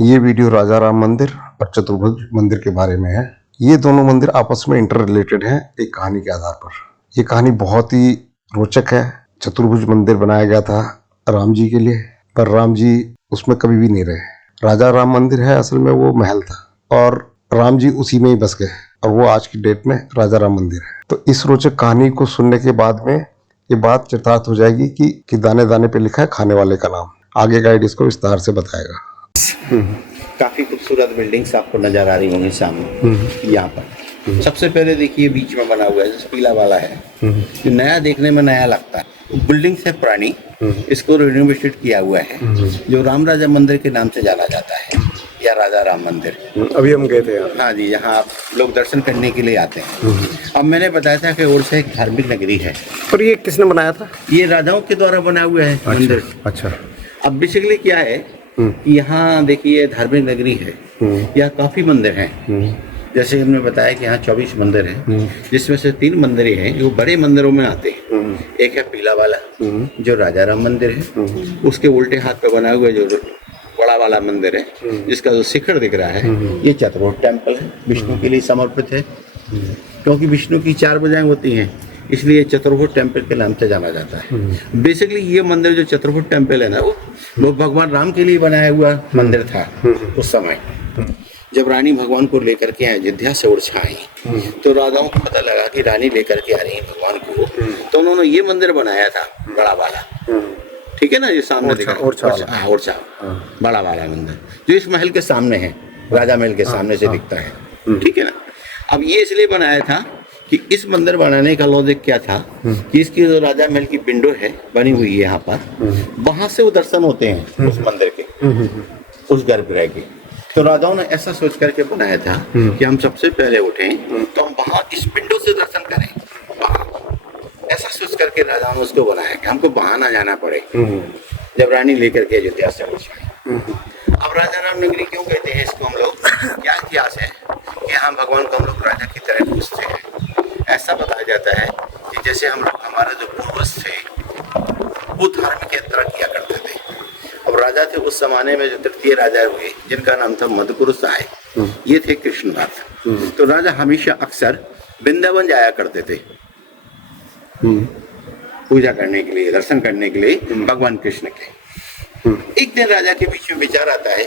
ये वीडियो राजा राम मंदिर और चतुर्भुज मंदिर के बारे में है। ये दोनों मंदिर आपस में इंटर रिलेटेड हैं एक कहानी के आधार पर। ये कहानी बहुत ही रोचक है। चतुर्भुज मंदिर बनाया गया था राम जी के लिए, पर राम जी उसमें कभी भी नहीं रहे। राजा राम मंदिर है, असल में वो महल था और राम जी उसी में ही बस गए और वो आज की डेट में राजा राम मंदिर है। तो इस रोचक कहानी को सुनने के बाद में ये बात चित्रार्थ हो जाएगी कि दाने दाने पे लिखा है खाने वाले का नाम। आगे गाइड इसको विस्तार से बताएगा। काफी खूबसूरत बिल्डिंग्स आपको नजर आ रही होंगी सामने। यहाँ पर सबसे पहले देखिए बीच में बना हुआ है जो पीला वाला है, जो नया देखने में नया लगता है। बिल्डिंग्स है पुरानी, इसको रिनोवेटेड किया हुआ है, जो राम राजा मंदिर के नाम से जाना जाता है या राजा राम मंदिर। अभी हम गए थे यहाँ। हाँ जी, यहाँ आप लोग दर्शन करने के लिए आते हैं। अब मैंने बताया था कि ओडिशा एक धार्मिक नगरी है। पर ये किसने बनाया था? ये राजाओं के द्वारा बना हुआ है मंदिर। अच्छा। अब बेसिकली क्या है कि यहाँ देखिए धार्मिक नगरी है, यहाँ काफी मंदिर हैं। जैसे हमने बताया कि यहाँ 24 मंदिर हैं, जिसमें से 3 मंदिर हैं जो बड़े मंदिरों में आते हैं। एक है पीला वाला जो राजा राम मंदिर है, उसके उल्टे हाथ पे बना हुआ जो बड़ा वाला मंदिर है जिसका जो शिखर दिख रहा है, ये चतुर्भुज टेम्पल है, विष्णु के लिए समर्पित है। क्योंकि विष्णु की 4 भुजाएं होती हैं, इसलिए चतुर्भुज टेम्पल के नाम से जाना जाता है। बेसिकली ये मंदिर जो चतुर्भुज टेम्पल है ना, वो भगवान राम के लिए बनाया हुआ मंदिर था। उस समय जब रानी भगवान को लेकर के अयोध्या से उड़छा आई, तो राजाओं को पता लगा कि रानी लेकर के आ रही है भगवान को, तो उन्होंने ये मंदिर बनाया था बड़ा वाला। ठीक है ना, ये सामने दिखा ओरछा बड़ा वाला मंदिर जो इस महल के सामने है, राजा महल के सामने से दिखता है। ठीक है ना। अब ये इसलिए बनाया था कि इस मंदिर बनाने का लॉजिक क्या था कि इसकी जो राजा महल की विंडो है बनी हुई है यहाँ पर, वहां से वो दर्शन होते हैं उस मंदिर के, उस गर्भगृह के। तो राजाओं ने ऐसा सोच करके बनाया था कि हम सबसे पहले उठें तो हम वहां इस विंडो से दर्शन करें। ऐसा सोच करके राजाओं ने उसको बनाया कि हमको वहां ना जाना पड़े जब रानी लेकर के अयोध्या से उड़छाई। अब राजा राम नगरी क्यों कहते हैं इसको हम लोग? क्या इतिहास है कि यहाँ भगवान को हम लोग राजा की तरह पूछते हैं। ऐसा बताया जाता है कि जैसे हम लोग, हमारे जो पूर्वज थे वो धार्मिक यात्रा किया करते थे। अब राजा थे उस जमाने में, जो तृतीय राजा हुए जिनका नाम था मधुपुरुष आए, ये थे कृष्णनाथ। तो राजा हमेशा अक्सर वृंदावन जाया करते थे पूजा करने के लिए, दर्शन करने के लिए भगवान कृष्ण के। एक दिन राजा के बीच में विचार आता है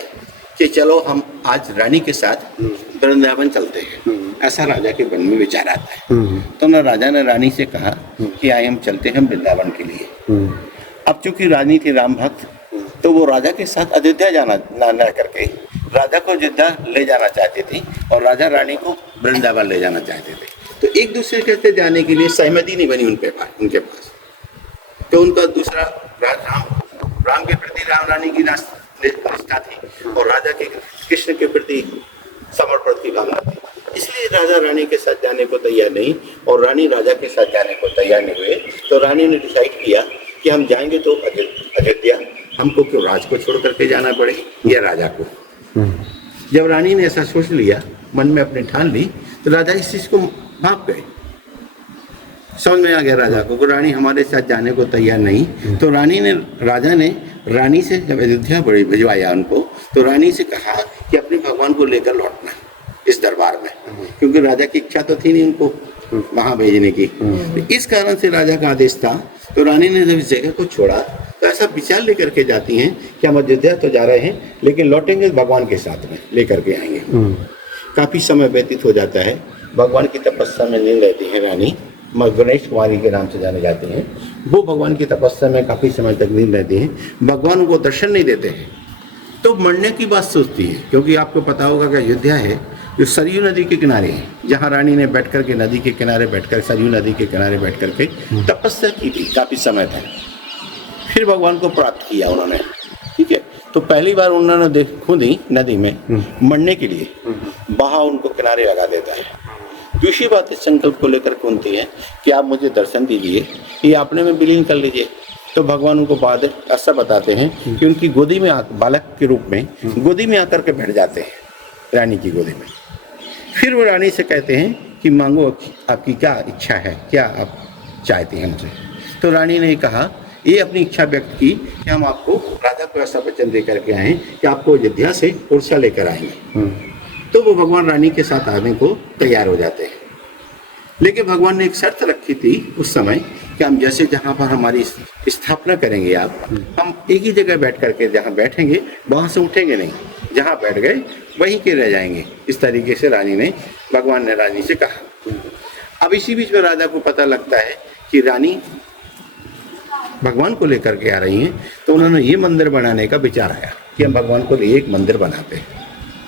कि चलो हम आज रानी के साथ वृंदावन चलते हैं। ऐसा राजा के मन में विचार आता है। तो ना राजा ने रानी से कहा कि आइए हम चलते हैं वृंदावन के लिए। अब चूंकि रानी थी राम भक्त, तो वो राजा के साथ अयोध्या जाना ना करके राजा को अयोध्या ले जाना चाहती थी और राजा रानी को वृंदावन ले जाना चाहते थे। तो एक दूसरे के जाने के लिए सहमति नहीं बनी उनके पास। तो उनका दूसरा राम के प्रति राम रानी की निष्ठा थी और राजा के कृष्ण के प्रति समर्पण की भावना थी। इसलिए राजा रानी के साथ जाने को तैयार नहीं और रानी राजा के साथ जाने को तैयार नहीं हुए। तो रानी ने डिसाइड किया कि हम जाएंगे तो अयोध्या, हमको क्यों राज को छोड़ करके जाना पड़े या राजा को। जब रानी ने ऐसा सोच लिया, मन में अपने ठान ली, तो राजा इस चीज को भाप गए। समझ में आ गया राजा को रानी हमारे साथ जाने को तैयार नहीं। तो राजा ने रानी से जब अयोध्या भिजवाया उनको, तो रानी से कहा कि अपने भगवान को लेकर लौटना इस दरबार में, क्योंकि राजा की इच्छा तो थी नहीं उनको वहां भेजने की। तो इस कारण से राजा का आदेश था। तो रानी ने जब इस जगह को छोड़ा तो ऐसा विचार लेकर के जाती हैं कि हम अयोध्या तो जा रहे हैं लेकिन लौटेंगे भगवान के साथ में, लेकर के आएंगे। काफी समय व्यतीत हो जाता है, भगवान की तपस्या में लीन रहती है रानी, गणेश कुमारी के नाम से जाने जाते हैं। वो भगवान की तपस्या में काफी समय तक लीन रहती हैं, भगवान उनको दर्शन नहीं देते हैं। तो मरने की बात सोचती है, क्योंकि आपको पता होगा कि अयोध्या है जो सरयू नदी के किनारे है, जहाँ रानी ने बैठ कर के नदी के किनारे बैठकर, सरयू नदी के किनारे बैठ कर के तपस्या की थी काफी समय तक। फिर भगवान को प्राप्त किया उन्होंने। ठीक है। तो पहली बार उन्होंने खुदी नदी में मरने के लिए, बहा उनको किनारे लगा देता है। दूसरी बात इस संकल्प को लेकर कौनती है कि आप मुझे दर्शन दीजिए, ये अपने में विलीन कर लीजिए। तो भगवान उनको बाद ऐसा बताते हैं कि उनकी गोदी में बालक के रूप में गोदी में आकर के बैठ जाते हैं, रानी की गोदी में। फिर वो रानी से कहते हैं कि मांगो, आपकी क्या इच्छा है, क्या आप चाहती हैं मुझे। तो रानी ने कहा ये अपनी इच्छा व्यक्त की कि हम आपको राजा को ऐसा वचन दे करके आए कि आपको अयोध्या से उड़ीसा लेकर आएंगे। तो वो भगवान रानी के साथ आने को तैयार हो जाते हैं। लेकिन भगवान ने एक शर्त रखी थी उस समय कि हम जैसे जहाँ पर हमारी स्थापना करेंगे आप, हम एक ही जगह बैठ करके जहाँ बैठेंगे वहाँ से उठेंगे नहीं, जहाँ बैठ गए वहीं के रह जाएंगे। इस तरीके से भगवान ने रानी से कहा। अब इसी बीच में राजा को पता लगता है कि रानी भगवान को लेकर के आ रही हैं, तो उन्होंने ये मंदिर बनाने का विचार आया कि हम भगवान को लिए एक मंदिर बनाते हैं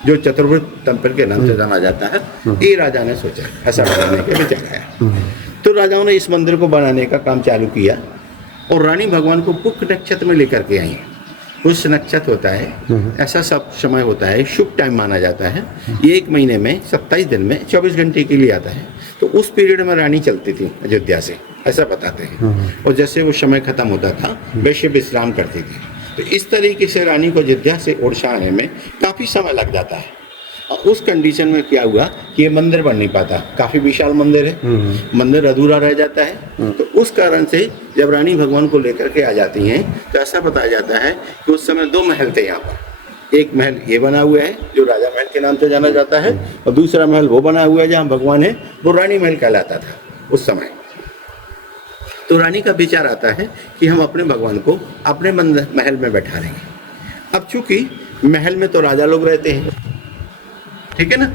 जो चतुर्भुज टेम्पल के नाम से जाना जाता है। ये राजा ने सोचा, ऐसा बनाने का विचार आया। तो राजाओं ने इस मंदिर को बनाने का काम चालू किया और रानी भगवान को पुष्य नक्षत्र में लेकर के आई। पुष्य नक्षत्र होता है, ऐसा सब समय होता है, शुभ टाइम माना जाता है। ये 1 महीने में 27 दिन में 24 घंटे के लिए आता है। तो उस पीरियड में रानी चलती थी अयोध्या से, ऐसा बताते हैं। और जैसे वो समय खत्म होता था वैसे विश्राम करती थी। तो इस तरीके से रानी को अयोध्या से उड़ीसा आने में काफ़ी समय लग जाता है। और उस कंडीशन में क्या हुआ कि ये मंदिर बन नहीं पाता, काफ़ी विशाल मंदिर है, मंदिर अधूरा रह जाता है। तो उस कारण से जब रानी भगवान को लेकर के आ जाती हैं तो ऐसा बताया जाता है कि उस समय 2 महल थे यहाँ पर। एक महल ये बना हुआ है जो राजा महल के नाम से जाना जाता है, और दूसरा महल वो बना हुआ है जहाँ भगवान है, वो रानी महल कहलाता था उस समय। तो रानी का विचार आता है कि हम अपने भगवान को अपने महल में बैठा लेंगे। अब चूंकि महल में तो राजा लोग रहते हैं, ठीक है ना।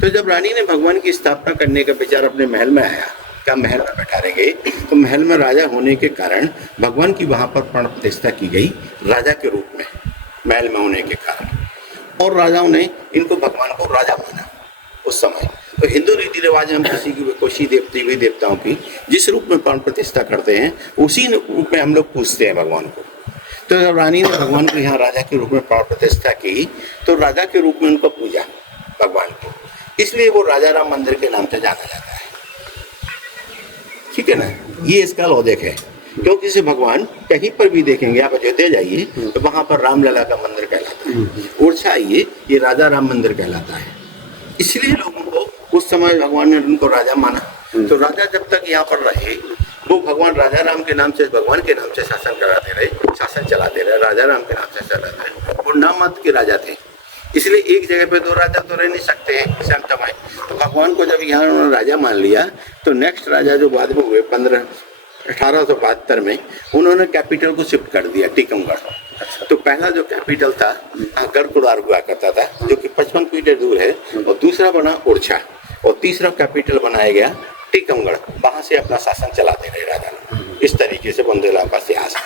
तो जब रानी ने भगवान की स्थापना करने का विचार अपने महल में आया, क्या महल में बैठा रहेंगे, तो महल में राजा होने के कारण भगवान की वहाँ पर प्राण प्रतिष्ठा की गई राजा के रूप में, महल में होने के कारण। और राजाओं ने इनको भगवान को राजा माना उस समय। तो हिंदू रीति रिवाज हम किसी की कोई देवी देवताओं की जिस रूप में प्राण प्रतिष्ठा करते हैं उसी रूप में हम लोग पूजते हैं भगवान को। तो जब रानी ने भगवान को यहाँ राजा के रूप में प्राण प्रतिष्ठा की तो राजा के रूप में उनको पूजा भगवान को, इसलिए वो राजा राम मंदिर के नाम से जाना जाता है। ठीक है ना, ये इसका लॉजिक है। क्योंकि इसे भगवान कहीं पर भी देखेंगे, आप अयोध्या जाइए तो वहाँ पर रामलला का मंदिर कहलाता है, उड़ीसा आइए ये राजा राम मंदिर कहलाता है। इसलिए लोगों को उस समय भगवान ने उनको राजा माना। तो राजा जब तक यहाँ पर रहे वो भगवान राजा राम के नाम से, भगवान के नाम से शासन कराते रहे, शासन चलाते रहे, राजा राम के नाम से चलाते रहे। वो नाम मत के राजा थे, इसलिए एक जगह पे 2 राजा तो रह नहीं सकते हैं सेम समय। तो भगवान को जब यहाँ उन्होंने राजा मान लिया तो नेक्स्ट राजा जो बाद में हुए 1872 में उन्होंने कैपिटल को शिफ्ट कर दिया टीकमगढ़। तो पहला जो कैपिटल था गढ़कुड़ार हुआ करता था जो कि 55 किलोमीटर दूर है, और दूसरा बना उड़ीसा, और तीसरा कैपिटल बनाया गया टीकमगढ़। वहाँ से अपना शासन चलाते रहे राजा। इस तरीके से बुंदेलखंड का इतिहास है।